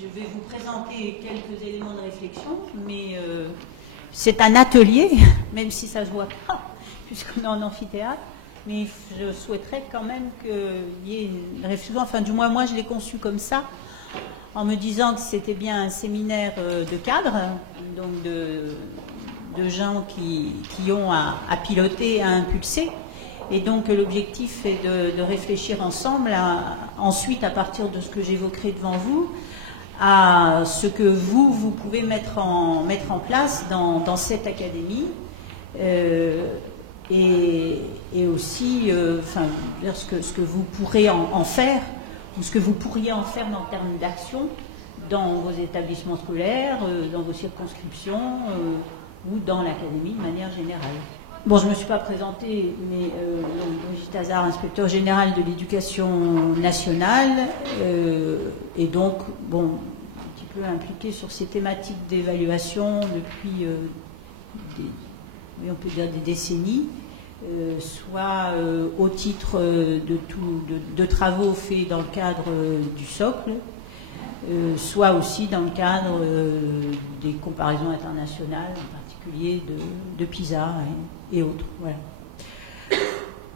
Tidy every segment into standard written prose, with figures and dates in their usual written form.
je vais vous présenter quelques éléments de réflexion, mais c'est un atelier, même si ça ne se voit pas, puisqu'on est en amphithéâtre, mais je souhaiterais quand même qu'il y ait une réflexion, enfin du moins moi je l'ai conçu comme ça, en me disant que c'était bien un séminaire de cadres, donc de gens qui ont à piloter, à impulser. Et donc l'objectif est de réfléchir ensemble, ensuite à partir de ce que j'évoquerai devant vous, à ce que vous pouvez mettre en place dans cette académie, et aussi ce que vous pourrez en faire, ou ce que vous pourriez en faire en termes d'action dans vos établissements scolaires, dans vos circonscriptions, ou dans l'académie de manière générale. Bon, je ne me suis pas présentée, mais Brigitte Hazard, inspecteur général de l'éducation nationale, et donc, bon, un petit peu impliquée sur ces thématiques d'évaluation depuis, on peut dire des décennies, soit au titre de travaux faits dans le cadre du socle, soit aussi dans le cadre des comparaisons internationales, en particulier de PISA et autres, voilà.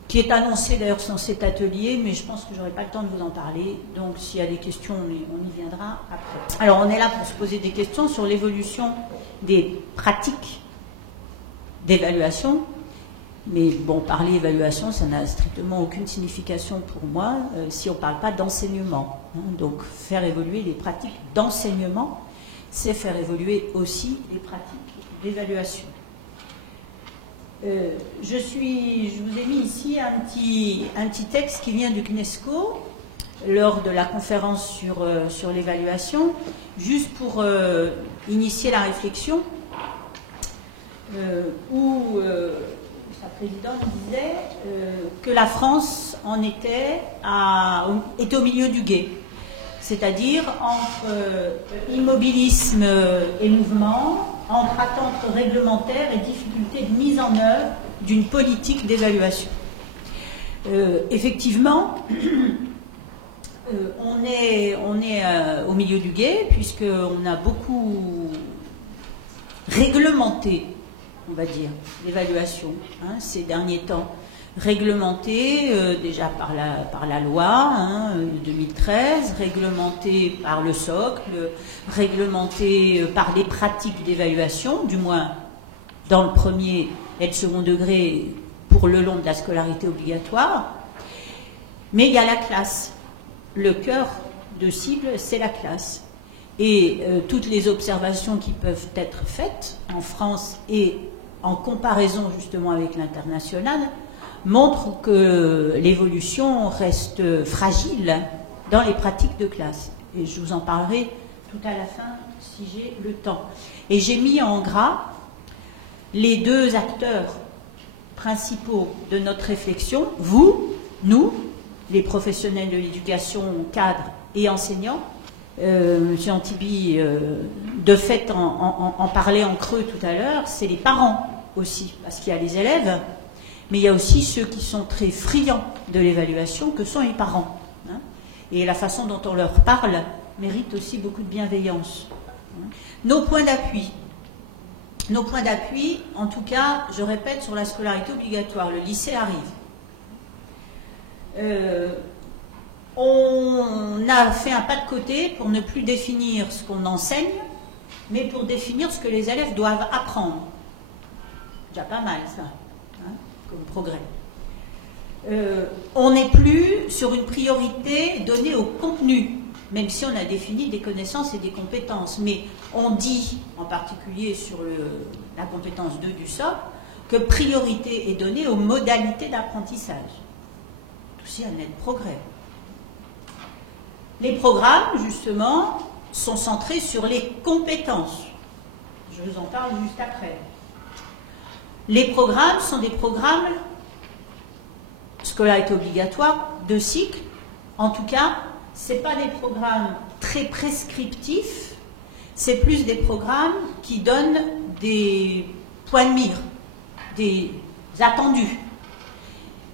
Qui est annoncé d'ailleurs dans cet atelier, mais je pense que je n'aurai pas le temps de vous en parler, donc s'il y a des questions, on y viendra après. Alors on est là pour se poser des questions sur l'évolution des pratiques d'évaluation, mais bon, parler évaluation, ça n'a strictement aucune signification pour moi si on ne parle pas d'enseignement. Donc faire évoluer les pratiques d'enseignement, c'est faire évoluer aussi les pratiques d'évaluation. Je vous ai mis ici un petit texte qui vient du CNESCO lors de la conférence sur l'évaluation, juste pour initier la réflexion, où sa présidente disait que la France en était au milieu du gué, c'est-à-dire entre immobilisme et mouvement, entre attentes réglementaires et difficultés de mise en œuvre d'une politique d'évaluation. Effectivement, on est au milieu du gué, puisqu'on a beaucoup réglementé, on va dire, l'évaluation ces derniers temps. Réglementé déjà par la loi 2013, réglementé par le socle, réglementé par les pratiques d'évaluation, du moins dans le premier et le second degré pour le long de la scolarité obligatoire. Mais il y a la classe. Le cœur de cible, c'est la classe. Et toutes les observations qui peuvent être faites en France et en comparaison justement avec l'international montre que l'évolution reste fragile dans les pratiques de classe. Et je vous en parlerai tout à la fin si j'ai le temps. Et j'ai mis en gras les deux acteurs principaux de notre réflexion, vous, nous, les professionnels de l'éducation, cadres et enseignants. M. Antibi, de fait, en parlait en creux tout à l'heure, c'est les parents aussi, parce qu'il y a les élèves, mais il y a aussi ceux qui sont très friands de l'évaluation, que sont les parents. Et la façon dont on leur parle mérite aussi beaucoup de bienveillance. Nos points d'appui. Nos points d'appui, en tout cas, je répète, sur la scolarité obligatoire. Le lycée arrive. On a fait un pas de côté pour ne plus définir ce qu'on enseigne, mais pour définir ce que les élèves doivent apprendre. Déjà pas mal, ça. Comme progrès. On n'est plus sur une priorité donnée au contenu, même si on a défini des connaissances et des compétences. Mais on dit, en particulier sur la compétence 2 du socle, que priorité est donnée aux modalités d'apprentissage. C'est aussi un net progrès. Les programmes, justement, sont centrés sur les compétences. Je vous en parle juste après. Les programmes sont des programmes scolarité obligatoire de cycle. En tout cas, ce n'est pas des programmes très prescriptifs, c'est plus des programmes qui donnent des points de mire, des attendus,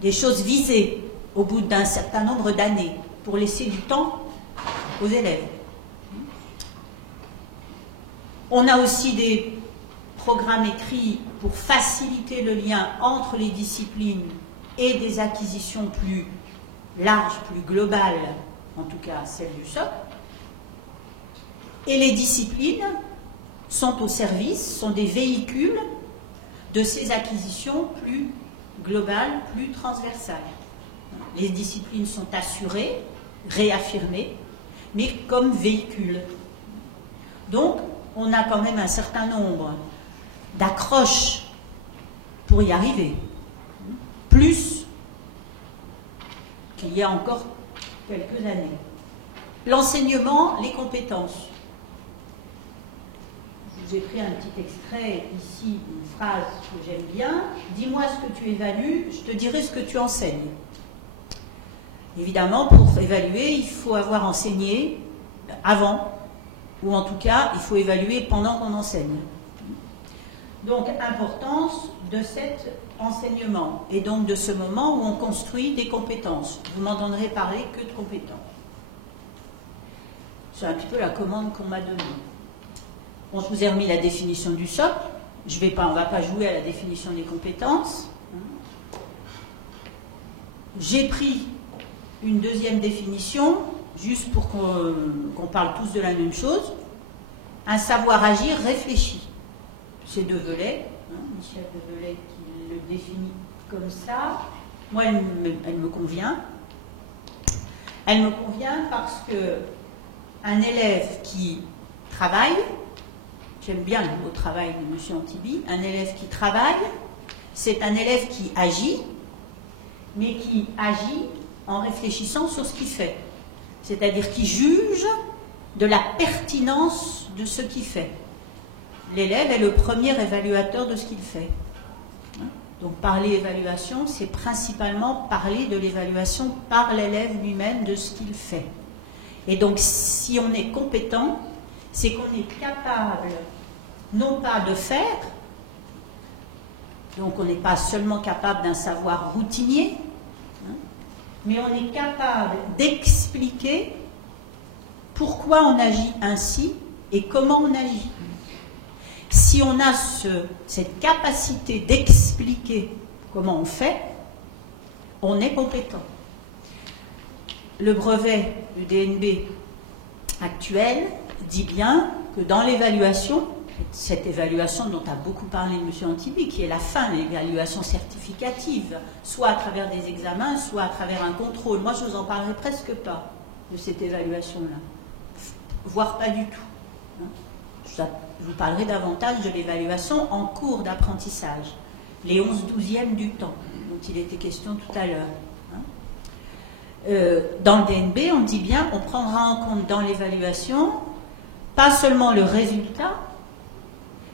des choses visées au bout d'un certain nombre d'années pour laisser du temps aux élèves. On a aussi des programmes écrits pour faciliter le lien entre les disciplines et des acquisitions plus larges, plus globales, en tout cas celles du socle. Et les disciplines sont au service, sont des véhicules de ces acquisitions plus globales, plus transversales. Les disciplines sont assurées, réaffirmées, mais comme véhicules. Donc, on a quand même un certain nombre d'accroches pour y arriver, plus qu'il y a encore quelques années. L'enseignement, les compétences. Je vous ai pris un petit extrait ici, une phrase que j'aime bien. Dis-moi ce que tu évalues, je te dirai ce que tu enseignes. Évidemment, pour évaluer, il faut avoir enseigné avant, ou en tout cas, il faut évaluer pendant qu'on enseigne. Donc, importance de cet enseignement, et donc de ce moment où on construit des compétences. Vous m'entendrez parler que de compétences. C'est un petit peu la commande qu'on m'a donnée. Bon, je vous ai remis la définition du socle. On ne va pas jouer à la définition des compétences. J'ai pris une deuxième définition, juste pour qu'on parle tous de la même chose. Un savoir agir réfléchi. C'est Develay, Michel Develay qui le définit comme ça. Moi, elle me convient. Elle me convient parce que un élève qui travaille, j'aime bien le mot travail de M. Antibi, un élève qui travaille, c'est un élève qui agit, mais qui agit en réfléchissant sur ce qu'il fait. C'est-à-dire qui juge de la pertinence de ce qu'il fait. L'élève est le premier évaluateur de ce qu'il fait. Donc parler évaluation, c'est principalement parler de l'évaluation par l'élève lui-même de ce qu'il fait. Et donc si on est compétent, c'est qu'on est capable non pas de faire, donc on n'est pas seulement capable d'un savoir routinier, mais on est capable d'expliquer pourquoi on agit ainsi et comment on agit. Si on a cette capacité d'expliquer comment on fait, on est compétent. Le brevet du DNB actuel dit bien que dans l'évaluation, cette évaluation dont a beaucoup parlé M. Antibi, qui est la fin de l'évaluation certificative, soit à travers des examens, soit à travers un contrôle. Moi, je ne vous en parlerai presque pas de cette évaluation-là, voire pas du tout. Je vous parlerai davantage de l'évaluation en cours d'apprentissage, les 11/12e du temps, dont il était question tout à l'heure. Dans le DNB, on dit bien, on prendra en compte dans l'évaluation pas seulement le résultat,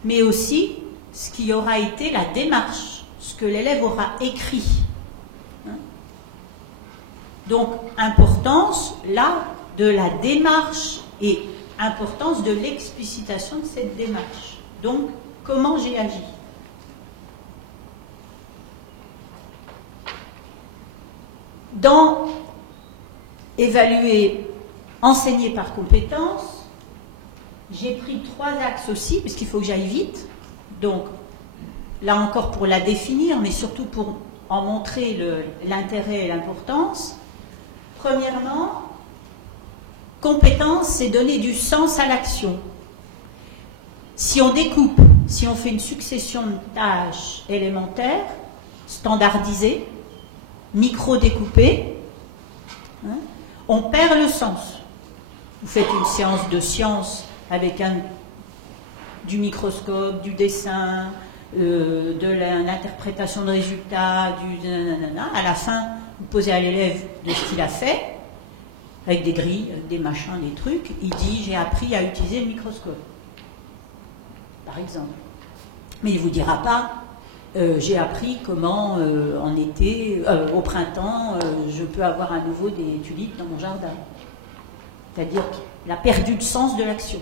mais aussi ce qui aura été la démarche, ce que l'élève aura écrit. Donc, importance, là, de la démarche et importance de l'explicitation de cette démarche. Donc, comment j'ai agi? Dans évaluer, enseigner par compétence, j'ai pris 3 axes aussi, puisqu'il faut que j'aille vite. Donc, là encore pour la définir, mais surtout pour en montrer l'intérêt et l'importance. Premièrement, compétence, c'est donner du sens à l'action. Si on découpe, si on fait une succession de tâches élémentaires, standardisées, micro-découpées, on perd le sens. Vous faites une séance de sciences avec du microscope, du dessin, de l'interprétation de résultats, à la fin, vous posez à l'élève de ce qu'il a fait, avec des grilles, des machins, des trucs, il dit « j'ai appris à utiliser le microscope », par exemple. Mais il ne vous dira pas « j'ai appris comment en été, au printemps, je peux avoir à nouveau des tulipes dans mon jardin ». C'est-à-dire qu'il a perdu le sens de l'action.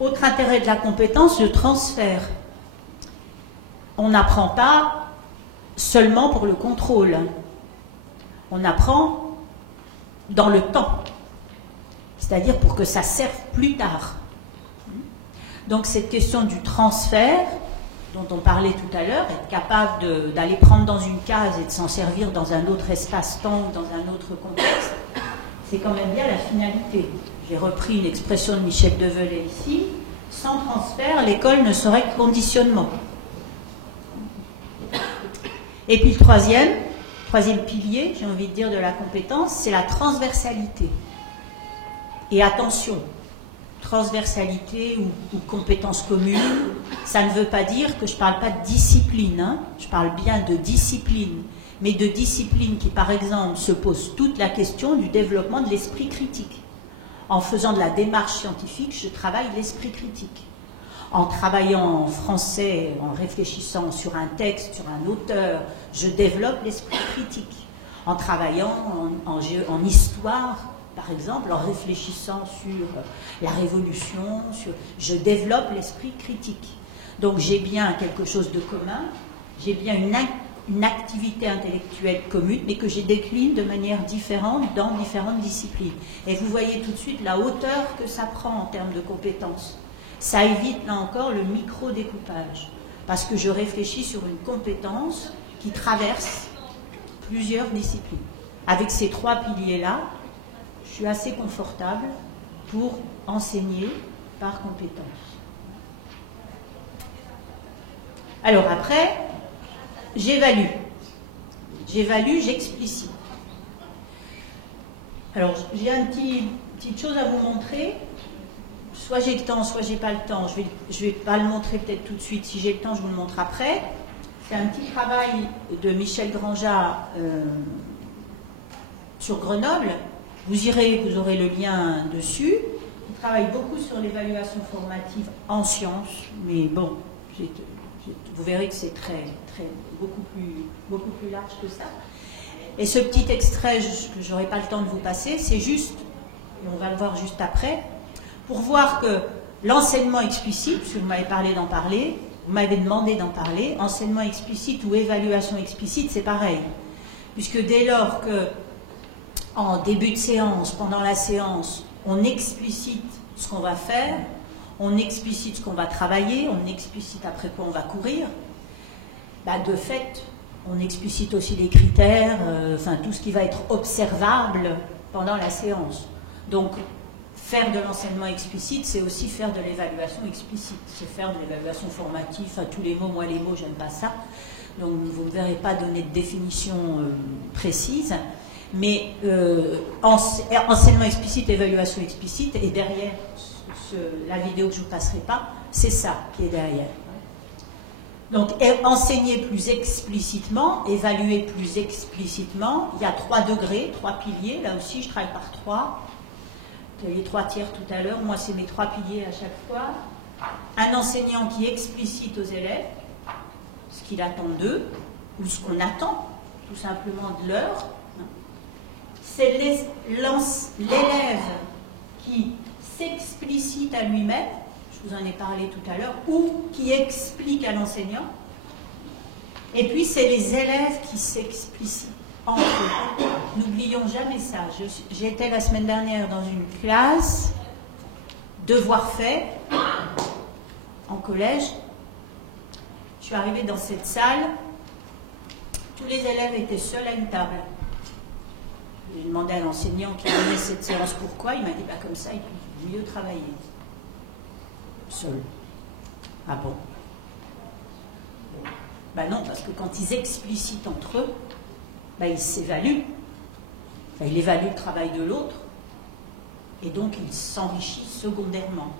Autre intérêt de la compétence, le transfert. On n'apprend pas seulement pour le contrôle. On apprend dans le temps. C'est-à-dire pour que ça serve plus tard. Donc cette question du transfert, dont on parlait tout à l'heure, être capable d'aller prendre dans une case et de s'en servir dans un autre espace-temps ou dans un autre contexte, c'est quand même bien la finalité. J'ai repris une expression de Michel Develay ici, sans transfert, l'école ne serait que conditionnement. Et puis le troisième pilier, j'ai envie de dire, de la compétence, c'est la transversalité. Et attention, transversalité ou compétence commune, ça ne veut pas dire que je ne parle pas de discipline, hein. Je parle bien de discipline, mais de discipline qui, par exemple, se pose toute la question du développement de l'esprit critique. En faisant de la démarche scientifique, je travaille l'esprit critique. En travaillant en français, en réfléchissant sur un texte, sur un auteur, je développe l'esprit critique. En travaillant en histoire, par exemple, en réfléchissant sur la Révolution, je développe l'esprit critique. Donc j'ai bien quelque chose de commun, j'ai bien une activité intellectuelle commune, mais que je décline de manière différente dans différentes disciplines. Et vous voyez tout de suite la hauteur que ça prend en termes de compétences. Ça évite, là encore, le micro-découpage, parce que je réfléchis sur une compétence qui traverse plusieurs disciplines. Avec ces trois piliers-là, je suis assez confortable pour enseigner par compétence. Alors après, j'évalue. J'évalue, j'explicite. Alors, j'ai une petite chose à vous montrer. Soit j'ai le temps, soit j'ai pas le temps. Je vais pas le montrer peut-être tout de suite. Si j'ai le temps, je vous le montre après. C'est un petit travail de Michel Granjat sur Grenoble. Vous aurez le lien dessus. Il travaille beaucoup sur l'évaluation formative en sciences, mais bon, vous verrez que c'est beaucoup plus large que ça. Et ce petit extrait que j'aurai pas le temps de vous passer, c'est juste, et on va le voir juste après, pour voir que l'enseignement explicite, parce que vous m'avez parlé d'en parler, vous m'avez demandé d'en parler, enseignement explicite ou évaluation explicite, c'est pareil. Puisque dès lors que, en début de séance, pendant la séance, on explicite ce qu'on va faire, on explicite ce qu'on va travailler, on explicite après quoi on va courir, bah de fait, on explicite aussi les critères, enfin tout ce qui va être observable pendant la séance. Donc, faire de l'enseignement explicite, c'est aussi faire de l'évaluation explicite. C'est faire de l'évaluation formative, enfin tous les mots, moi les mots, j'aime pas ça. Donc vous ne verrez pas donner de définition précise. Mais enseignement explicite, évaluation explicite, et derrière la vidéo que je ne vous passerai pas, c'est ça qui est derrière. Donc enseigner plus explicitement, évaluer plus explicitement, il y a 3 degrés, 3 piliers, là aussi je travaille par 3. Les 3 tiers tout à l'heure, moi c'est mes 3 piliers à chaque fois. Un enseignant qui explicite aux élèves ce qu'il attend d'eux, ou ce qu'on attend tout simplement de leur. C'est l'élève qui s'explicite à lui-même, je vous en ai parlé tout à l'heure, ou qui explique à l'enseignant. Et puis c'est les élèves qui s'explicitent entre eux. N'oublions jamais ça. J'étais la semaine dernière dans une classe, devoir fait, en collège. Je suis arrivée dans cette salle, tous les élèves étaient seuls à une table. J'ai demandé à l'enseignant qui donnait cette séance pourquoi, il m'a dit bah, comme ça, il peut mieux travailler. Seul. Ah bon? Bah non, parce que quand ils explicitent entre eux, bah, ils s'évaluent. Enfin, il évalue le travail de l'autre, et donc il s'enrichit secondairement.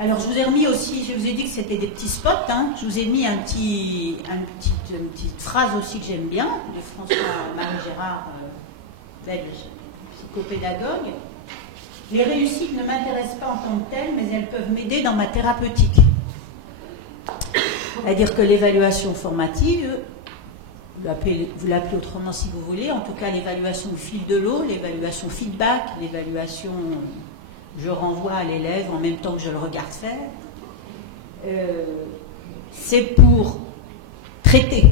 Alors je vous ai remis aussi, je vous ai dit que c'était des petits spots, hein. Je vous ai mis une petite phrase aussi que j'aime bien, de François-Marie Gérard, belge, psychopédagogue. Les réussites ne m'intéressent pas en tant que telles, mais elles peuvent m'aider dans ma thérapeutique. C'est-à-dire que l'évaluation formative, vous l'appelez autrement si vous voulez, en tout cas l'évaluation au fil de l'eau, l'évaluation feedback, l'évaluation je renvoie à l'élève en même temps que je le regarde faire, c'est pour traiter,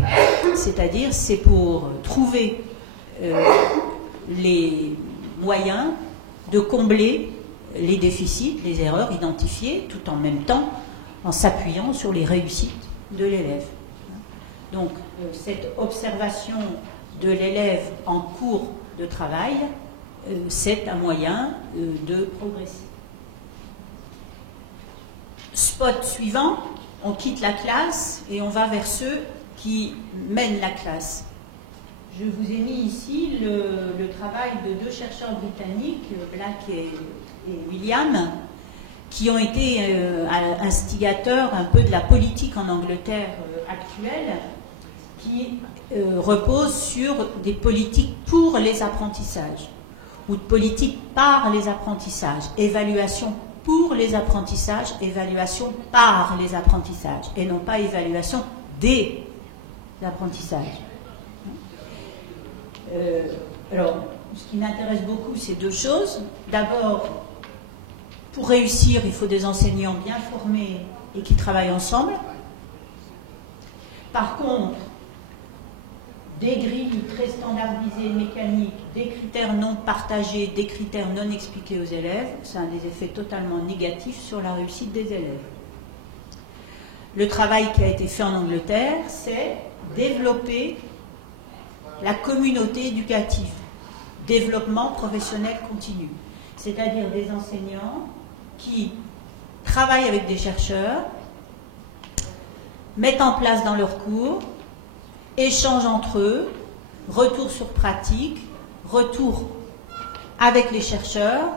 c'est-à-dire c'est pour trouver les moyens de combler les déficits, les erreurs identifiées, tout en même temps en s'appuyant sur les réussites de l'élève. Donc, cette observation de l'élève en cours de travail, c'est un moyen de progresser. Spot suivant, on quitte la classe et on va vers ceux qui mènent la classe. Je vous ai mis ici le travail de deux chercheurs britanniques, Black et William, qui ont été instigateurs un peu de la politique en Angleterre actuelle, qui repose sur des politiques pour les apprentissages, ou de politiques par les apprentissages, évaluation pour les apprentissages, évaluation par les apprentissages, et non pas évaluation des apprentissages. Alors, ce qui m'intéresse beaucoup, c'est deux choses. D'abord, pour réussir, il faut des enseignants bien formés et qui travaillent ensemble. Par contre, des grilles très standardisées, mécaniques, des critères non partagés, des critères non expliqués aux élèves, ça a des effets totalement négatifs sur la réussite des élèves. Le travail qui a été fait en Angleterre, c'est développer la communauté éducative, développement professionnel continu, c'est-à-dire des enseignants qui travaillent avec des chercheurs, mettent en place dans leurs cours, échangent entre eux, retour sur pratique, retour avec les chercheurs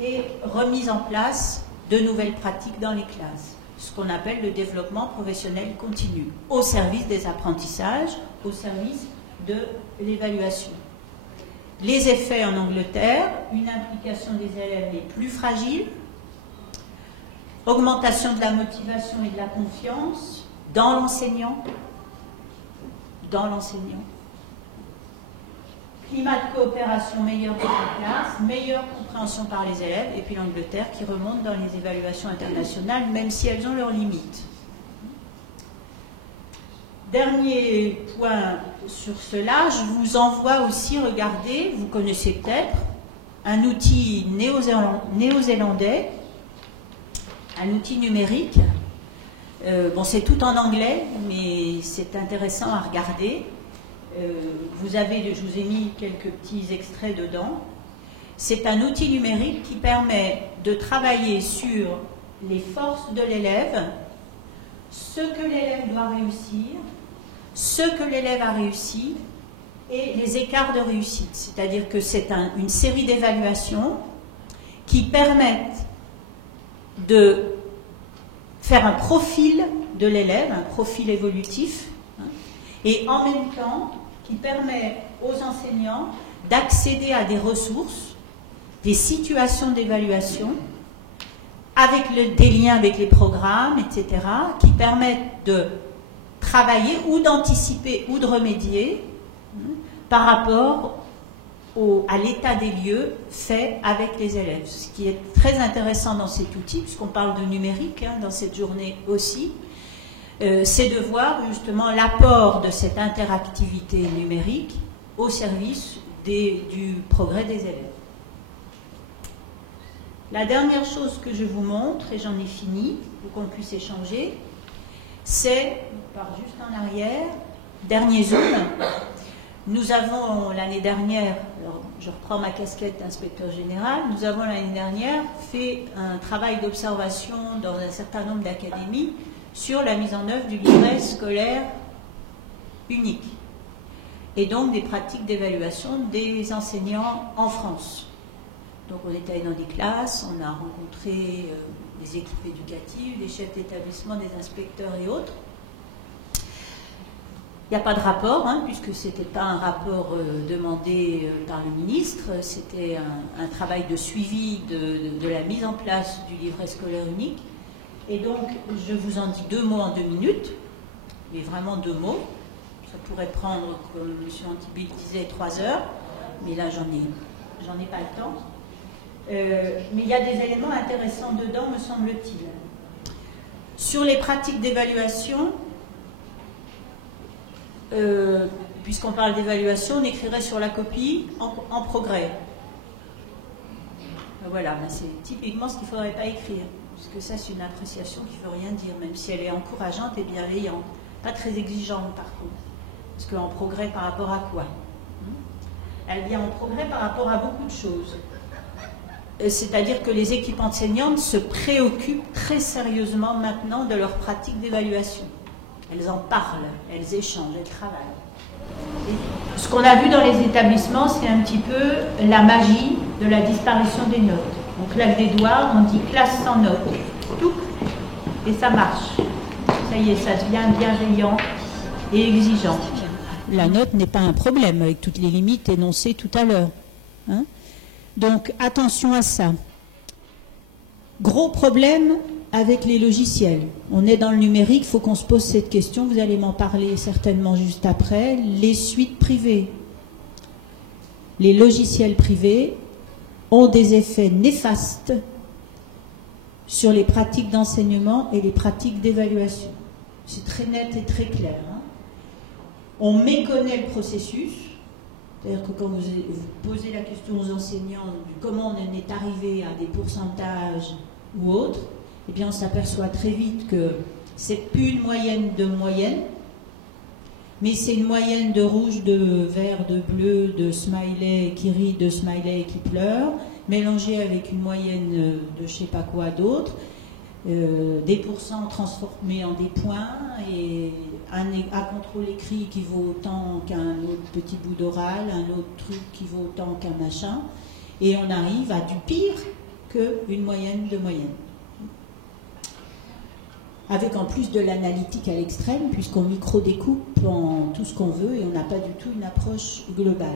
et remise en place de nouvelles pratiques dans les classes, ce qu'on appelle le développement professionnel continu, au service des apprentissages, au service de l'évaluation. Les effets en Angleterre, une implication des élèves les plus fragiles, augmentation de la motivation et de la confiance dans l'enseignant, climat de coopération meilleur dans la classe, meilleure compréhension par les élèves, et puis l'Angleterre qui remonte dans les évaluations internationales, même si elles ont leurs limites. Dernier point sur cela, je vous envoie aussi regarder, vous connaissez peut-être, un outil néo-zélandais, un outil numérique. Bon, c'est tout en anglais, mais c'est intéressant à regarder. Je vous ai mis quelques petits extraits dedans. C'est un outil numérique qui permet de travailler sur les forces de l'élève, ce que l'élève doit réussir, ce que l'élève a réussi et les écarts de réussite. C'est-à-dire que c'est une série d'évaluations qui permettent de faire un profil de l'élève, un profil évolutif, et en même temps qui permet aux enseignants d'accéder à des ressources, des situations d'évaluation, avec des liens avec les programmes, etc., qui permettent de travailler ou d'anticiper ou de remédier par rapport à l'état des lieux fait avec les élèves. Ce qui est très intéressant dans cet outil, puisqu'on parle de numérique dans cette journée aussi, c'est de voir justement l'apport de cette interactivité numérique au service du progrès des élèves. La dernière chose que je vous montre, et j'en ai fini, pour qu'on puisse échanger, c'est, on part juste en arrière, dernier zoom. Nous avons l'année dernière, alors je reprends ma casquette d'inspecteur général, nous avons l'année dernière fait un travail d'observation dans un certain nombre d'académies sur la mise en œuvre du livret scolaire unique et donc des pratiques d'évaluation des enseignants en France. Donc on est allé dans des classes, on a rencontré des équipes éducatives, des chefs d'établissement, des inspecteurs et autres. Il n'y a pas de rapport, puisque ce n'était pas un rapport demandé par le ministre, c'était un travail de suivi de la mise en place du livret scolaire unique. Et donc, je vous en dis 2 mots en 2 minutes, mais vraiment 2 mots. Ça pourrait prendre, comme M. Antibil disait, 3 heures, mais là, j'en ai pas le temps. Mais il y a des éléments intéressants dedans, me semble-t-il. Sur les pratiques d'évaluation, puisqu'on parle d'évaluation, on écrirait sur la copie en progrès. Voilà, c'est typiquement ce qu'il ne faudrait pas écrire, parce que ça c'est une appréciation qui ne veut rien dire, même si elle est encourageante et bienveillante. Pas très exigeante par contre, parce qu'en progrès par rapport à quoi? Elle vient en progrès par rapport à beaucoup de choses. C'est-à-dire que les équipes enseignantes se préoccupent très sérieusement maintenant de leur pratique d'évaluation. Elles en parlent, elles échangent, elles travaillent. Et ce qu'on a vu dans les établissements, c'est un petit peu la magie de la disparition des notes. On claque des doigts, on dit classe sans notes. Tout. Et ça marche. Ça y est, ça devient bienveillant et exigeant. La note n'est pas un problème, avec toutes les limites énoncées tout à l'heure. Hein? Donc, attention à ça. Gros problème avec les logiciels. On est dans le numérique, il faut qu'on se pose cette question. Vous allez m'en parler certainement juste après. Les suites privées. Les logiciels privés ont des effets néfastes sur les pratiques d'enseignement et les pratiques d'évaluation. C'est très net et très clair. Hein. On méconnaît le processus. C'est-à-dire que quand vous posez la question aux enseignants de comment on en est arrivé à des pourcentages ou autres, eh bien on s'aperçoit très vite que c'est plus une moyenne de moyenne, mais c'est une moyenne de rouge, de vert, de bleu, de smiley qui rit, de smiley qui pleure, mélangée avec une moyenne de je sais pas quoi d'autre, des pourcents transformés en des points et un contrôle écrit qui vaut autant qu'un autre petit bout d'oral, un autre truc qui vaut autant qu'un machin, et on arrive à du pire qu'une moyenne de moyenne. Avec en plus de l'analytique à l'extrême, puisqu'on micro-découpe en tout ce qu'on veut et on n'a pas du tout une approche globale.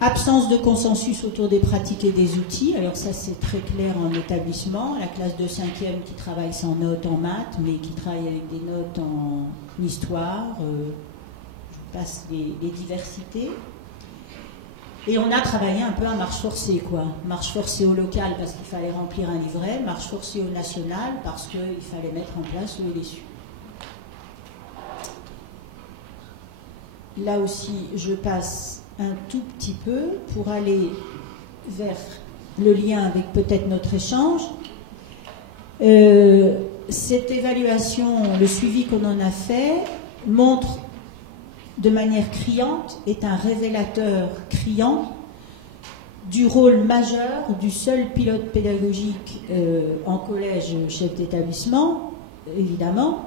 Absence de consensus autour des pratiques et des outils. Alors ça, c'est très clair en établissement. La classe de 5e qui travaille sans notes en maths, mais qui travaille avec des notes en histoire. Je passe les diversités. Et on a travaillé un peu à marche forcée, quoi. Marche forcée au local parce qu'il fallait remplir un livret, marche forcée au national parce qu'il fallait mettre en place le LSU. Là aussi, je passe un tout petit peu pour aller vers le lien avec peut-être notre échange. Cette évaluation, le suivi qu'on en a fait, montre de manière criante, est un révélateur criant du rôle majeur du seul pilote pédagogique en collège, chef d'établissement, évidemment.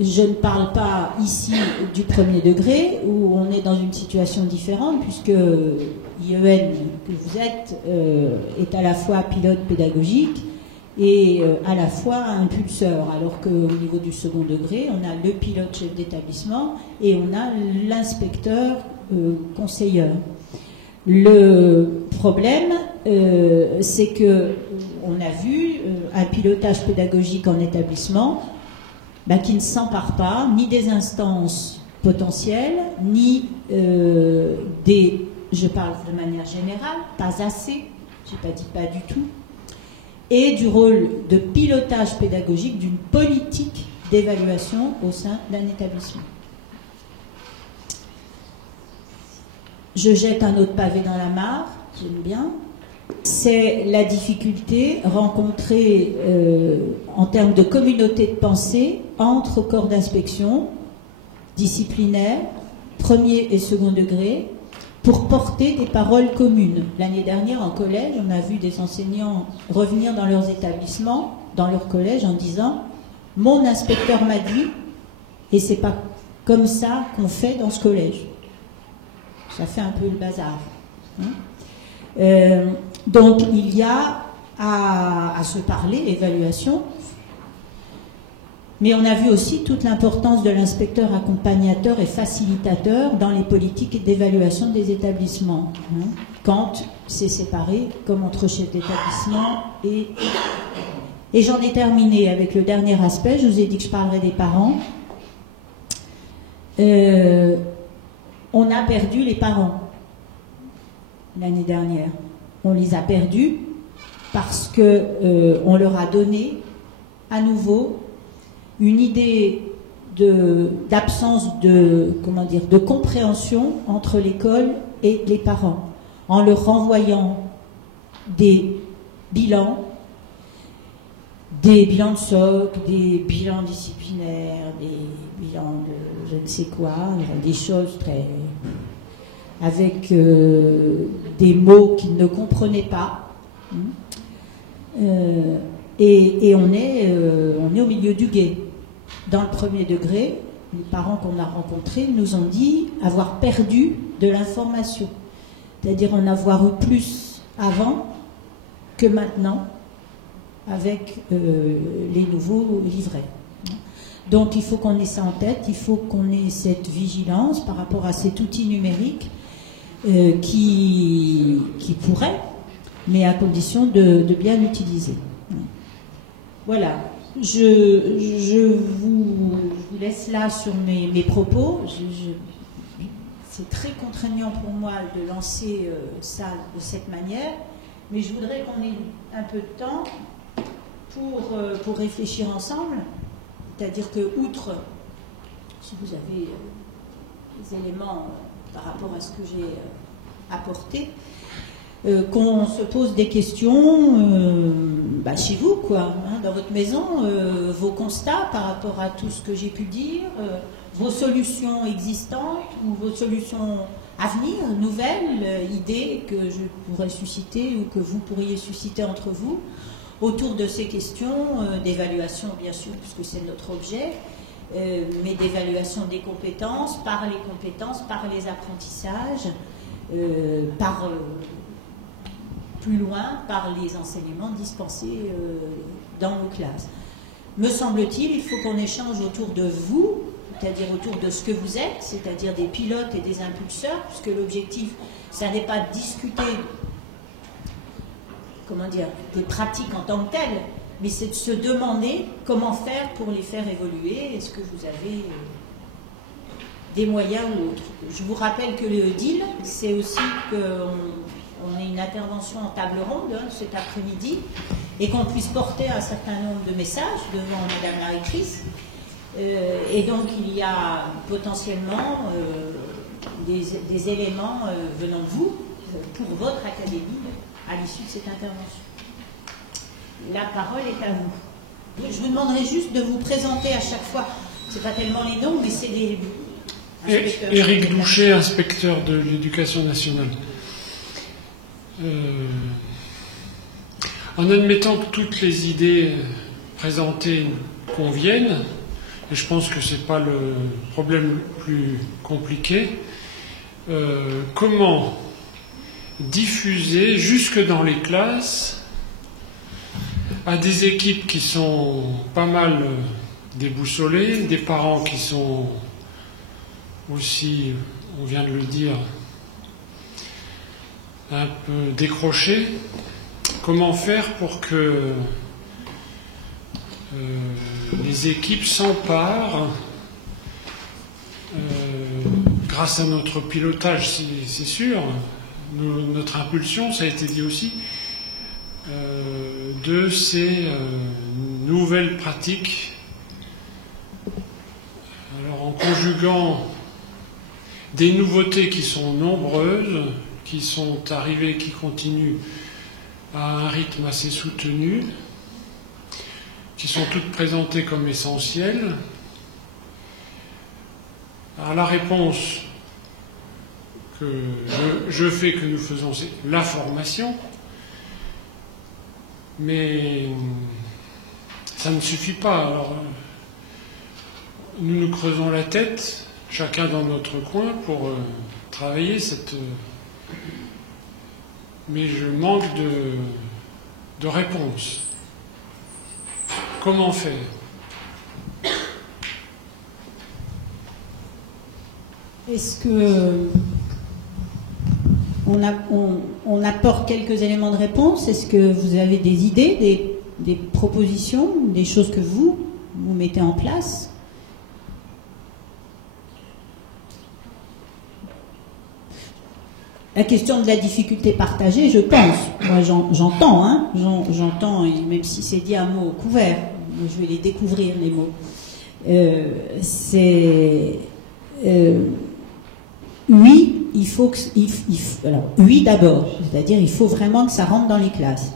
Je ne parle pas ici du premier degré, où on est dans une situation différente, puisque IEN, que vous êtes, est à la fois pilote pédagogique et à la fois impulseur, alors qu'au niveau du second degré, on a le pilote chef d'établissement et on a l'inspecteur conseilleur. Le problème, c'est que on a vu un pilotage pédagogique en établissement qui ne s'empare pas ni des instances potentielles, ni des, je parle de manière générale, pas assez, je n'ai pas dit pas du tout, et du rôle de pilotage pédagogique d'une politique d'évaluation au sein d'un établissement. Je jette un autre pavé dans la mare, j'aime bien. C'est la difficulté rencontrée en termes de communauté de pensée entre corps d'inspection disciplinaires, premier et second degré, pour porter des paroles communes. L'année dernière, en collège, on a vu des enseignants revenir dans leurs établissements, dans leur collège, en disant « Mon inspecteur m'a dit, et c'est pas comme ça qu'on fait dans ce collège. » Ça fait un peu le bazar. Hein. Donc, il y a à se parler, évaluation, mais on a vu aussi toute l'importance de l'inspecteur accompagnateur et facilitateur dans les politiques d'évaluation des établissements, hein, quand c'est séparé, comme entre chefs d'établissement et j'en ai terminé avec le dernier aspect. Je vous ai dit que je parlerai des parents. On a perdu les parents l'année dernière. On les a perdus parce que on leur a donné à nouveau une idée d'absence de compréhension entre l'école et les parents. en leur renvoyant des bilans de SOC, des bilans disciplinaires, des bilans de je ne sais quoi, des choses très... avec des mots qu'ils ne comprenaient pas. Et on est au milieu du gué. Dans le premier degré, les parents qu'on a rencontrés nous ont dit avoir perdu de l'information. C'est-à-dire en avoir eu plus avant que maintenant avec les nouveaux livrets. Donc il faut qu'on ait ça en tête, il faut qu'on ait cette vigilance par rapport à cet outil numérique qui pourrait, mais à condition de bien l'utiliser. Voilà, je vous laisse là sur mes propos. C'est très contraignant pour moi de lancer ça de cette manière, mais je voudrais qu'on ait un peu de temps pour réfléchir ensemble. C'est-à-dire que, outre, si vous avez des éléments par rapport à ce que j'ai apporté, qu'on se pose des questions chez vous, quoi, hein, dans votre maison, vos constats par rapport à tout ce que j'ai pu dire, vos solutions existantes ou vos solutions à venir, nouvelles idées que je pourrais susciter ou que vous pourriez susciter entre vous, autour de ces questions d'évaluation, bien sûr, puisque c'est notre objet, mais d'évaluation des compétences, par les apprentissages, plus loin, par les enseignements dispensés dans nos classes. Me semble-t-il, il faut qu'on échange autour de vous, c'est-à-dire autour de ce que vous êtes, c'est-à-dire des pilotes et des impulseurs, puisque l'objectif, ça n'est pas de discuter des pratiques en tant que telles, mais c'est de se demander comment faire pour les faire évoluer. Est-ce que vous avez des moyens ou autres? Je vous rappelle que le deal, c'est aussi qu'on ait une intervention en table ronde cet après-midi et qu'on puisse porter un certain nombre de messages devant Madame la rectrice. Et donc il y a potentiellement des éléments venant de vous pour votre académie à l'issue de cette intervention. La parole est à vous. Je vous demanderai juste de vous présenter à chaque fois. Ce n'est pas tellement les noms, mais c'est des inspecteurs. Éric Douchet, inspecteur de l'éducation nationale. En admettant que toutes les idées présentées conviennent, et je pense que ce n'est pas le problème le plus compliqué, comment diffuser jusque dans les classes à des équipes qui sont pas mal déboussolées, des parents qui sont aussi, on vient de le dire, un peu décrochés. Comment faire pour que les équipes s'emparent grâce à notre pilotage, c'est sûr, notre impulsion, ça a été dit aussi, de ces nouvelles pratiques. Alors en conjuguant des nouveautés qui sont nombreuses, qui sont arrivées, qui continuent à un rythme assez soutenu, qui sont toutes présentées comme essentielles. Alors la réponse que je fais, que nous faisons, c'est la formation, mais ça ne suffit pas. Alors, nous nous creusons la tête, chacun dans notre coin, pour travailler cette... mais je manque de réponse. Comment faire ? Est-ce que on apporte quelques éléments de réponse? Est-ce que vous avez des idées, des propositions, des choses que vous mettez en place? La question de la difficulté partagée, je pense, moi j'entends, j'entends, et même si c'est dit à mots couverts, je vais les découvrir les mots. oui, alors, oui d'abord, c'est-à-dire il faut vraiment que ça rentre dans les classes.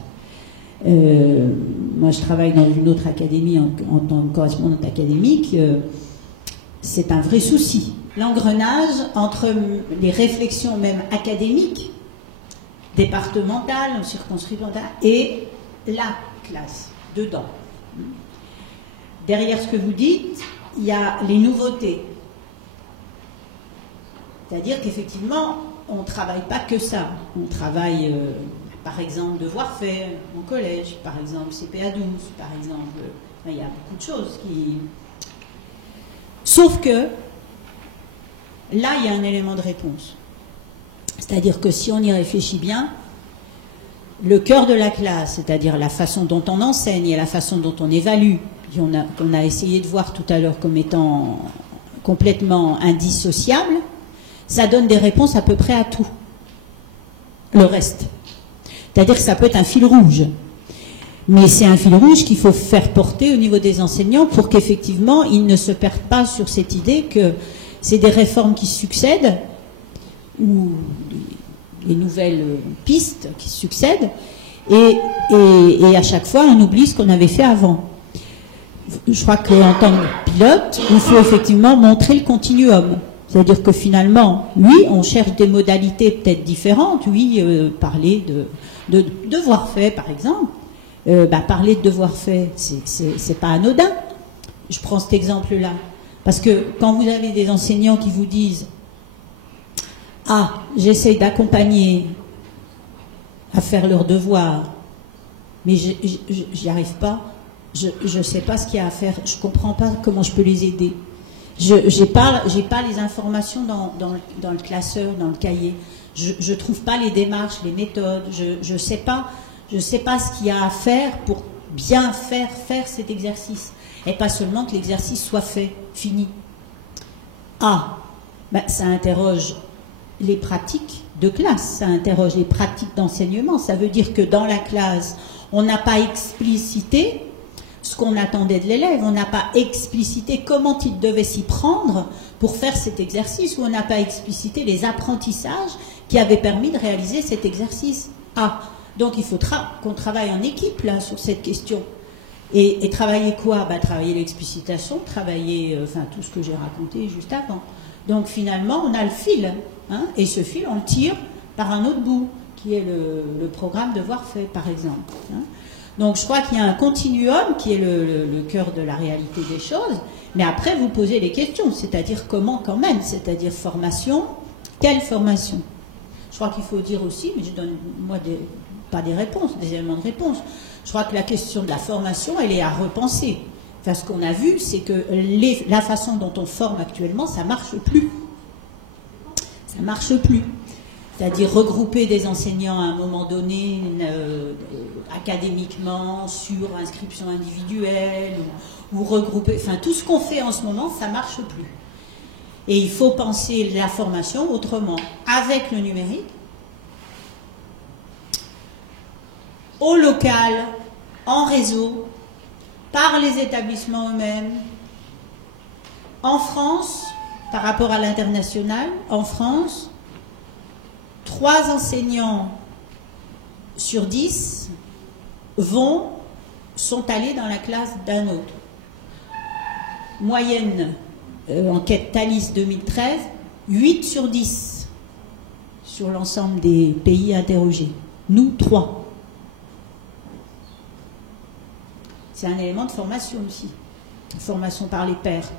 Moi, je travaille dans une autre académie en tant que correspondante académique. C'est un vrai souci. L'engrenage entre les réflexions même académiques, départementales, circonscriptionnelles, et la classe, dedans. Derrière ce que vous dites, il y a les nouveautés. C'est-à-dire qu'effectivement, on ne travaille pas que ça. On travaille, par exemple, devoir faire en collège, par exemple, CPA 12, par exemple. Il y a beaucoup de choses qui... Sauf que, là, il y a un élément de réponse. C'est-à-dire que si on y réfléchit bien, le cœur de la classe, c'est-à-dire la façon dont on enseigne et la façon dont on évalue, qu'on a essayé de voir tout à l'heure comme étant complètement indissociable, ça donne des réponses à peu près à tout. Le reste. C'est-à-dire que ça peut être un fil rouge. Mais c'est un fil rouge qu'il faut faire porter au niveau des enseignants pour qu'effectivement, ils ne se perdent pas sur cette idée que c'est des réformes qui succèdent, ou les nouvelles pistes qui succèdent, et à chaque fois, on oublie ce qu'on avait fait avant. Je crois qu'en tant que pilote, il faut effectivement montrer le continuum. C'est-à-dire que finalement, oui, on cherche des modalités peut-être différentes, oui, parler de devoir fait, par exemple. Parler de devoir fait, c'est pas anodin. Je prends cet exemple-là. Parce que quand vous avez des enseignants qui vous disent « Ah, j'essaye d'accompagner à faire leurs devoirs, mais j'y arrive pas, je sais pas ce qu'il y a à faire, je comprends pas comment je peux les aider. J'ai pas les informations dans le classeur, dans le cahier. Je trouve pas les démarches, les méthodes. Je sais pas ce qu'il y a à faire pour bien faire cet exercice. Et pas seulement que l'exercice soit fait, fini. Ça interroge les pratiques de classe, ça interroge les pratiques d'enseignement. Ça veut dire que dans la classe, on n'a pas explicité ce qu'on attendait de l'élève, on n'a pas explicité comment il devait s'y prendre pour faire cet exercice, ou on n'a pas explicité les apprentissages qui avaient permis de réaliser cet exercice. Donc il faut qu'on travaille en équipe là sur cette question. Et travailler quoi? Travailler l'explicitation, travailler tout ce que j'ai raconté juste avant. Donc finalement, on a le fil, et ce fil, on le tire par un autre bout, qui est le programme devoir fait, par exemple. Donc je crois qu'il y a un continuum qui est le cœur de la réalité des choses, mais après vous posez les questions, c'est-à-dire comment quand même, c'est-à-dire formation, quelle formation? Je crois qu'il faut dire aussi, mais je donne moi pas des réponses, des éléments de réponse. Je crois que la question de la formation, elle est à repenser. Enfin, ce qu'on a vu, c'est que la façon dont on forme actuellement, ça marche plus. Ça marche plus. C'est-à-dire regrouper des enseignants à un moment donné, académiquement, sur inscription individuelle, ou regrouper, tout ce qu'on fait en ce moment, ça marche plus. Et il faut penser la formation autrement, avec le numérique, au local, en réseau, par les établissements eux-mêmes. En France, par rapport à l'international, en France, 3 enseignants sur 10 sont allés dans la classe d'un autre. Moyenne, enquête Thalys 2013, 8 sur 10 sur l'ensemble des pays interrogés. Nous, 3. C'est un élément de formation aussi. Formation par les pairs.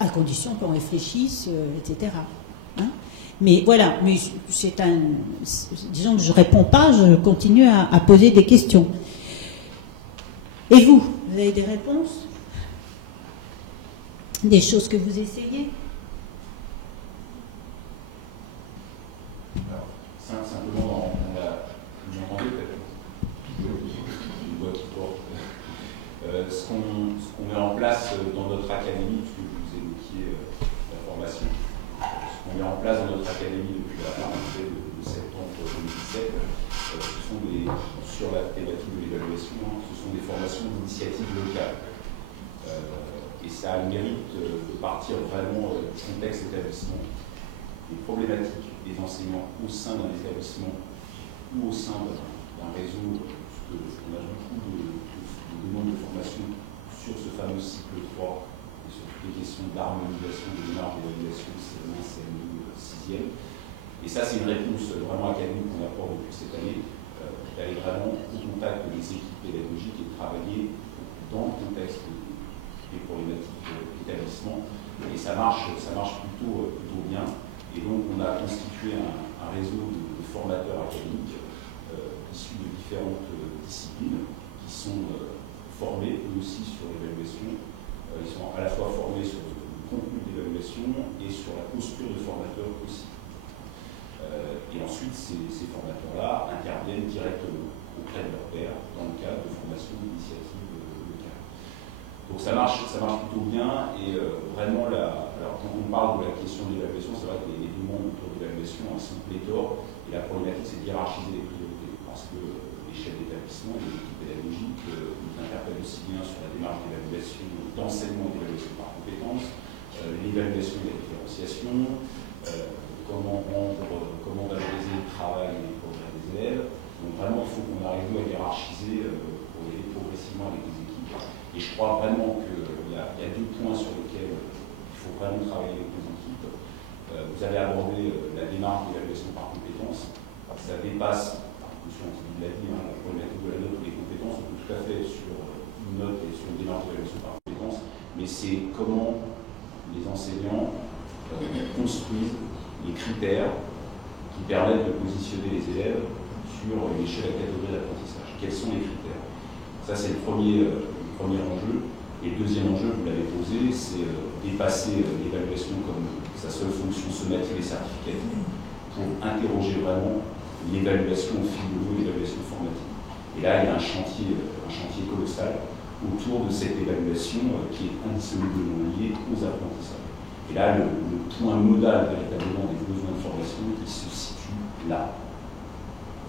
À condition qu'on réfléchisse, etc. Mais voilà, mais disons que je ne réponds pas, je continue à poser des questions. Et vous avez des réponses? Des choses que vous essayez? Alors, simplement, on a entendu peut-être une voix qui porte. Ce qu'on met en place dans notre académie, puisque vous évoquiez la formation, ce qu'on met en place dans notre académie depuis la rentrée de septembre 2017, sur la thématique de l'évaluation, ce sont des formations d'initiative locale. Et ça a le mérite de partir vraiment du contexte établissement. problématiques des enseignants au sein d'un établissement ou au sein d'un réseau, parce qu'on a beaucoup de demandes de formation sur ce fameux cycle 3 et sur toutes les questions d'harmonisation des démarches d'évaluation CM1, CM2, 6e. Et ça, c'est une réponse vraiment académique qu'on apporte depuis cette année, d'aller vraiment au contact des équipes pédagogiques et de travailler dans le contexte des problématiques d'établissement. Et ça marche plutôt bien. Et donc, on a constitué un réseau de formateurs académiques issus de différentes disciplines qui sont formés eux aussi sur l'évaluation. Ils sont à la fois formés sur le contenu d'évaluation et sur la posture de formateur aussi. Et ensuite, ces formateurs-là interviennent directement auprès de leurs pairs dans le cadre de formation d'initiative locale. Donc ça marche plutôt bien et vraiment, alors quand on parle de la question de l'évaluation, c'est vrai que les demandes autour de l'évaluation sont pléthores et la problématique c'est de hiérarchiser les priorités parce que les chefs d'établissement, les équipes pédagogiques nous interpellent aussi bien sur la démarche d'évaluation, d'enseignement et d'évaluation par compétences, l'évaluation et la différenciation, comment valoriser le travail et les progrès des élèves. Donc vraiment, il faut qu'on arrive à hiérarchiser pour y aller progressivement avec les équipes. Et je crois vraiment qu'il y a deux points sur lesquels il faut vraiment travailler avec les équipes. Vous avez abordé la démarche d'évaluation par compétences. Ça dépasse, M. Antibi l'a dit, la problématique de la note ou des compétences. On peut tout à fait sur une note et sur une démarche d'évaluation par compétences. Mais c'est comment les enseignants construisent les critères qui permettent de positionner les élèves sur une échelle à catégorie d'apprentissage. Quels sont les critères? Ça, c'est le premier enjeu. Et le deuxième enjeu, vous l'avez posé, c'est dépasser l'évaluation comme sa seule fonction sommative et certificative pour interroger vraiment l'évaluation au fil de l'eau, l'évaluation formative. Et là, il y a un chantier colossal autour de cette évaluation qui est indissolublement liée aux apprentissages. Et là, le point modal véritablement des besoins de formation, il se situe là,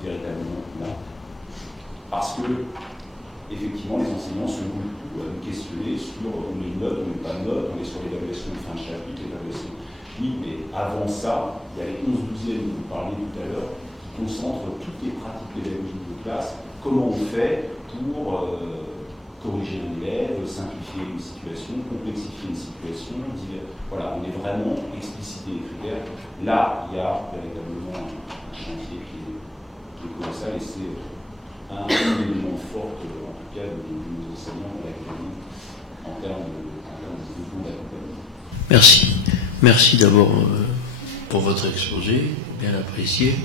véritablement là. Parce que, effectivement, les enseignants sont beaucoup à nous questionner sur on met une note, on ne met pas de note, on est sur l'évaluation de fin de chapitre, l'évaluation. Oui, mais avant ça, il y a les 11-12e dont vous parliez tout à l'heure, qui concentrent toutes les pratiques pédagogiques de classe, comment on fait pour corriger un élève, simplifier une situation, complexifier une situation, dire, voilà, on est vraiment explicité les critères. Là, il y a véritablement un chantier qui est colossal et c'est un élément fort, en tout cas, de nos enseignants dans l'académie en termes de d'accompagnement. Merci. Merci d'abord pour votre exposé, bien apprécié.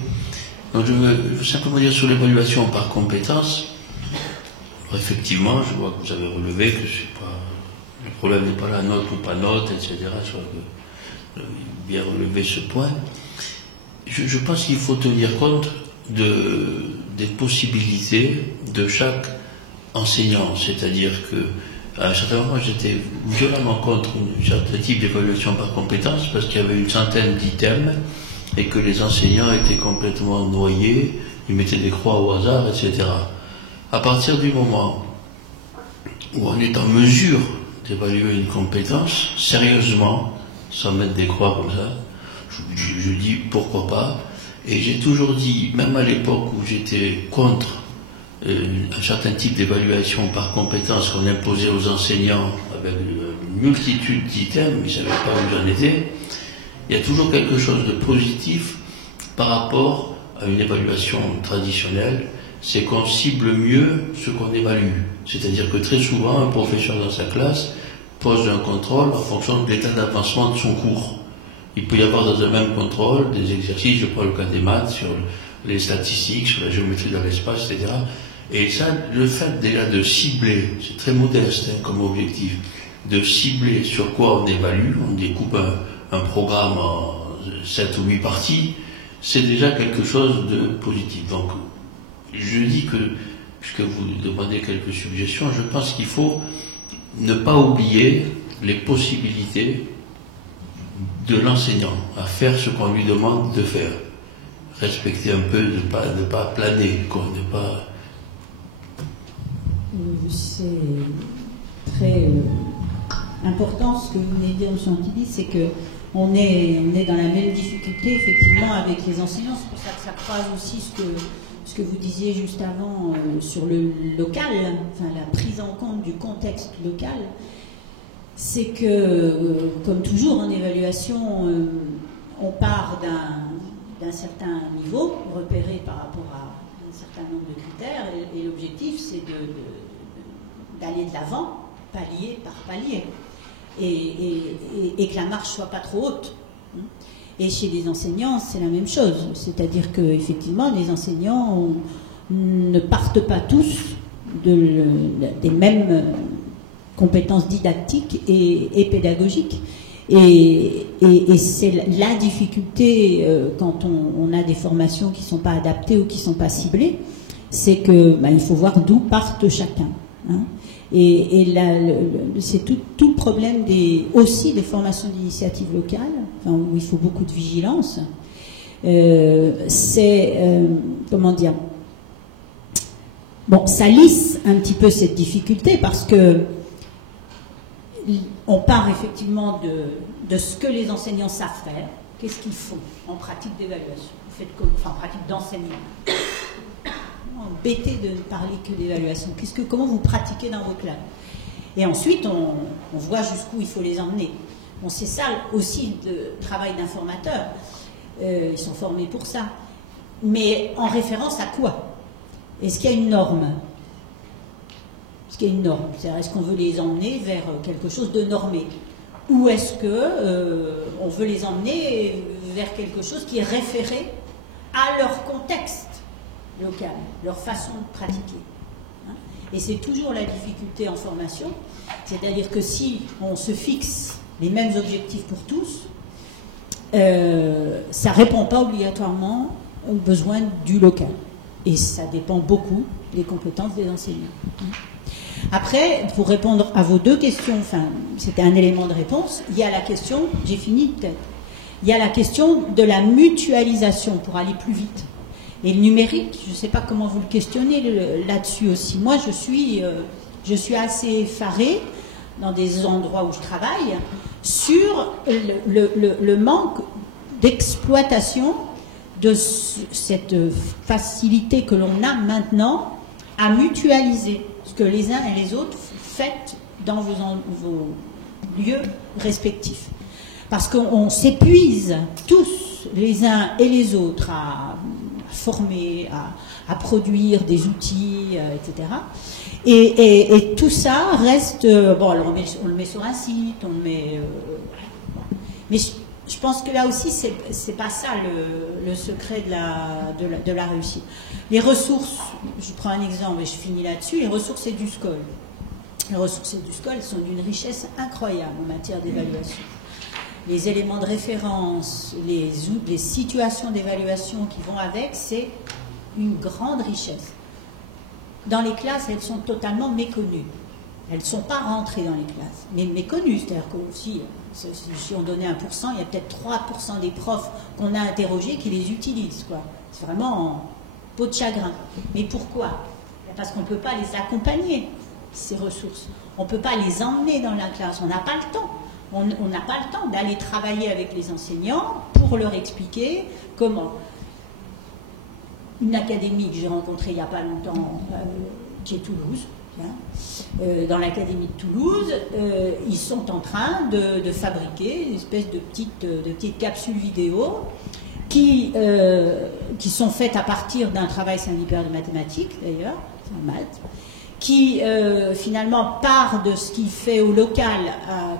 Donc je veux simplement dire sur l'évaluation par compétences. Effectivement, je vois que vous avez relevé que le problème n'est pas la note ou pas note, etc. Je crois que vous avez bien relevé ce point. Je pense qu'il faut tenir compte des possibilités de chaque enseignant. C'est-à-dire qu'à un certain moment, j'étais violemment contre un certain type d'évaluation par compétence parce qu'il y avait une centaine d'items et que les enseignants étaient complètement noyés, ils mettaient des croix au hasard, etc. À partir du moment où on est en mesure d'évaluer une compétence, sérieusement, sans mettre des croix comme ça, je dis pourquoi pas. Et j'ai toujours dit, même à l'époque où j'étais contre un certain type d'évaluation par compétence qu'on imposait aux enseignants avec une multitude d'items, ils ne savaient pas où j'en étais, il y a toujours quelque chose de positif par rapport à une évaluation traditionnelle, c'est qu'on cible mieux ce qu'on évalue. C'est-à-dire que très souvent, un professeur dans sa classe pose un contrôle en fonction de l'état d'avancement de son cours. Il peut y avoir dans un même contrôle des exercices, je prends le cas des maths, sur les statistiques, sur la géométrie dans l'espace, etc. Et ça, le fait déjà de cibler, c'est très modeste comme objectif, de cibler sur quoi on évalue, on découpe un programme en 7 ou 8 parties, c'est déjà quelque chose de positif. Donc, je dis que, puisque vous demandez quelques suggestions, je pense qu'il faut ne pas oublier les possibilités de l'enseignant à faire ce qu'on lui demande de faire. Respecter un peu, ne pas planer, quoi, ne pas... C'est très important ce que vous venez de dire, M. Antibi, c'est que on est dans la même difficulté, effectivement, avec les enseignants. C'est pour ça que ça croise aussi ce que vous disiez juste avant sur le local, enfin la prise en compte du contexte local. C'est que, comme toujours en évaluation, on part d'un certain niveau repéré par rapport à un certain nombre de critères, et l'objectif c'est d'aller de l'avant, palier par palier, et que la marche soit pas trop haute. Et chez les enseignants, c'est la même chose, c'est-à-dire que effectivement, les enseignants ne partent pas tous des mêmes compétences didactiques et pédagogiques. Et c'est la difficulté quand on a des formations qui ne sont pas adaptées ou qui ne sont pas ciblées, c'est que il faut voir d'où partent chacun. Hein. Et là, c'est tout le problème aussi des formations d'initiative locale, enfin, où il faut beaucoup de vigilance. Comment dire, bon, ça lisse un petit peu cette difficulté parce que on part effectivement de ce que les enseignants savent faire. Qu'est-ce qu'ils font en pratique d'évaluation? Vous faites en pratique d'enseignement. Embêté de ne parler que d'évaluation. Comment vous pratiquez dans vos classes? Et ensuite, on voit jusqu'où il faut les emmener. Bon, c'est ça aussi le travail d'un formateur. Ils sont formés pour ça. Mais en référence à quoi? Est-ce qu'il y a une norme? Est-ce qu'il y a une norme? C'est-à-dire, est-ce qu'on veut les emmener vers quelque chose de normé? Ou est-ce qu'on veut les emmener vers quelque chose qui est référé à leur contexte local, leur façon de pratiquer? Et c'est toujours la difficulté en formation, c'est-à-dire que si on se fixe les mêmes objectifs pour tous, ça ne répond pas obligatoirement aux besoins du local. Et ça dépend beaucoup des compétences des enseignants. Après, pour répondre à vos deux questions, enfin, c'était un élément de réponse, il y a la question, j'ai fini peut-être, il y a la question de la mutualisation pour aller plus vite. Et le numérique, je ne sais pas comment vous le questionnez là-dessus aussi. Moi, je suis assez effarée dans des endroits où je travaille sur le manque d'exploitation de cette facilité que l'on a maintenant à mutualiser ce que les uns et les autres faites dans vos lieux respectifs. Parce qu'on s'épuise tous les uns et les autres à former, à produire des outils, etc. Et tout ça reste... bon, alors on le met sur un site, on le met... mais je pense que là aussi, c'est pas ça le secret de la réussite. Les ressources, je prends un exemple et je finis là-dessus, les ressources EduSCOL. Les ressources EduSCOL sont d'une richesse incroyable en matière d'évaluation. Les éléments de référence, les situations d'évaluation qui vont avec, c'est une grande richesse. Dans les classes, elles sont totalement méconnues. Elles ne sont pas rentrées dans les classes, mais méconnues. C'est-à-dire que si on donnait 1%, il y a peut-être 3% des profs qu'on a interrogés qui les utilisent, quoi. C'est vraiment en peau de chagrin. Mais pourquoi? Parce qu'on ne peut pas les accompagner, ces ressources. On ne peut pas les emmener dans la classe. On n'a pas le temps. On n'a pas le temps d'aller travailler avec les enseignants pour leur expliquer comment. Une académie que j'ai rencontrée il n'y a pas longtemps, qui est Toulouse, dans l'académie de Toulouse, ils sont en train de fabriquer une espèce de petites capsules vidéo qui sont faites à partir d'un travail syndicalaire de mathématiques, d'ailleurs, en maths, qui finalement part de ce qu'il fait au local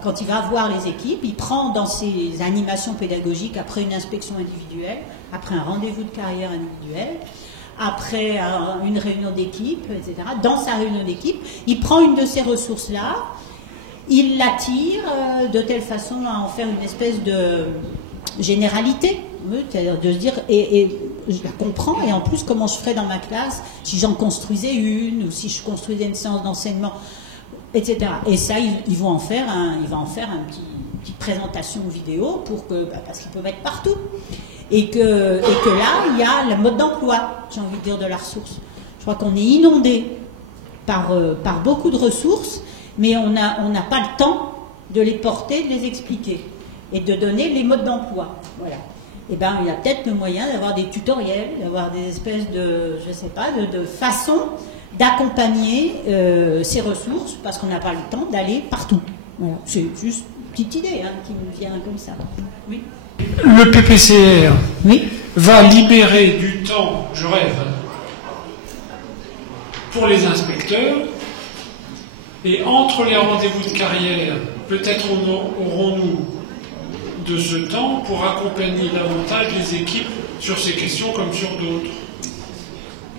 quand il va voir les équipes. Il prend dans ses animations pédagogiques, après une inspection individuelle, après un rendez-vous de carrière individuel, après une réunion d'équipe, etc. Dans sa réunion d'équipe, il prend une de ces ressources-là, il l'attire de telle façon à en faire une espèce de généralité, c'est-à-dire de se dire, et je la comprends, et en plus comment je ferais dans ma classe si j'en construisais une, ou si je construisais une séance d'enseignement, etc. Et ça, il va en faire une petite présentation vidéo parce qu'ils peuvent être partout. Et que là, il y a le mode d'emploi, j'ai envie de dire, de la ressource. Je crois qu'on est inondé par beaucoup de ressources, mais on n'a pas le temps de les porter, de les expliquer. et de donner les modes d'emploi. Voilà. Et ben, il y a peut-être le moyen d'avoir des tutoriels, d'avoir des espèces de, je sais pas, de façons d'accompagner ces ressources, parce qu'on n'a pas le temps d'aller partout. Voilà. C'est juste une petite idée qui me vient comme ça. Oui. Le PPCR Oui. va libérer du temps, je rêve, pour les inspecteurs, et entre les rendez-vous de carrière, peut-être aurons-nous de ce temps pour accompagner davantage les équipes sur ces questions comme sur d'autres.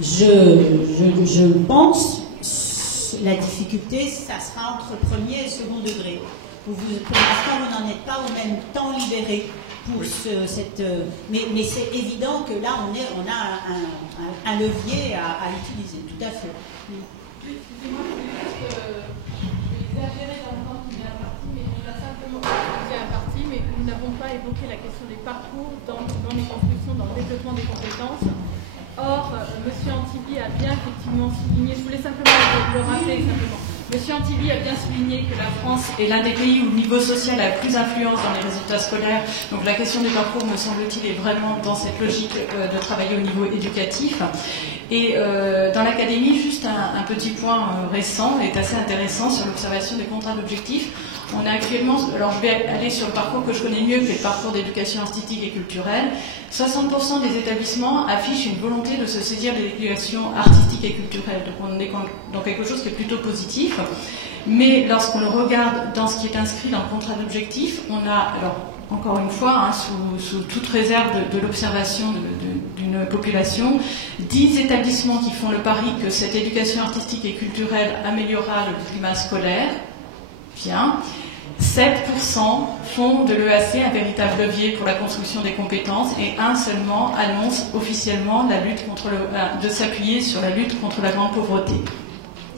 Je pense la difficulté, ça sera entre premier et second degré. Pour l'instant, vous n'en êtes pas au même temps libéré pour cette. Mais c'est évident que là, on a un levier à utiliser, tout à fait. Excusez-moi, je voulais juste exagérer dans le temps qui est imparti, mais on a simplement imparti, mais nous n'avons pas évoqué la question des parcours dans les constructions, dans le développement des compétences. Or, M. Antibi a bien effectivement souligné, je voulais simplement le rappeler simplement, M. Antibi a bien souligné que la France est l'un des pays où le niveau social a le plus influence dans les résultats scolaires. Donc la question des parcours, me semble-t-il, est vraiment dans cette logique de travailler au niveau éducatif. Et dans l'académie, juste un petit point récent est assez intéressant sur l'observation des contrats d'objectifs. On a actuellement, alors je vais aller sur le parcours que je connais mieux, que le parcours d'éducation artistique et culturelle. 60% des établissements affichent une volonté de se saisir de l'éducation artistique et culturelle. Donc on est dans quelque chose qui est plutôt positif. Mais lorsqu'on le regarde dans ce qui est inscrit dans le contrat d'objectif, on a, alors encore une fois, sous toute réserve de l'observation d'une population, 10 établissements qui font le pari que cette éducation artistique et culturelle améliorera le climat scolaire. Bien. 7% font de l'EAC un véritable levier pour la construction des compétences et un seulement annonce officiellement la lutte de s'appuyer sur la lutte contre la grande pauvreté.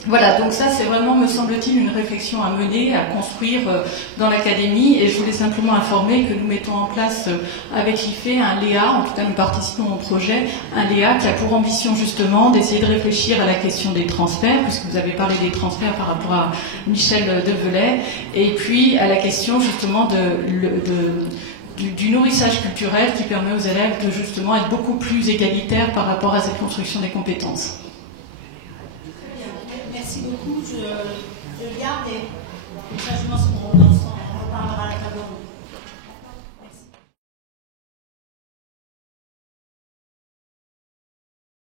Voilà, donc ça c'est vraiment, me semble-t-il, une réflexion à mener, à construire dans l'académie, et je voulais simplement informer que nous mettons en place avec l'IFE un LEA, en tout cas nous participons au projet, un LEA qui a pour ambition justement d'essayer de réfléchir à la question des transferts, puisque vous avez parlé des transferts par rapport à Michel Develay, et puis à la question justement du nourrissage culturel qui permet aux élèves de justement être beaucoup plus égalitaires par rapport à cette construction des compétences. Merci beaucoup, je garde et comme ça je pense qu'on en reparlera à la table ronde.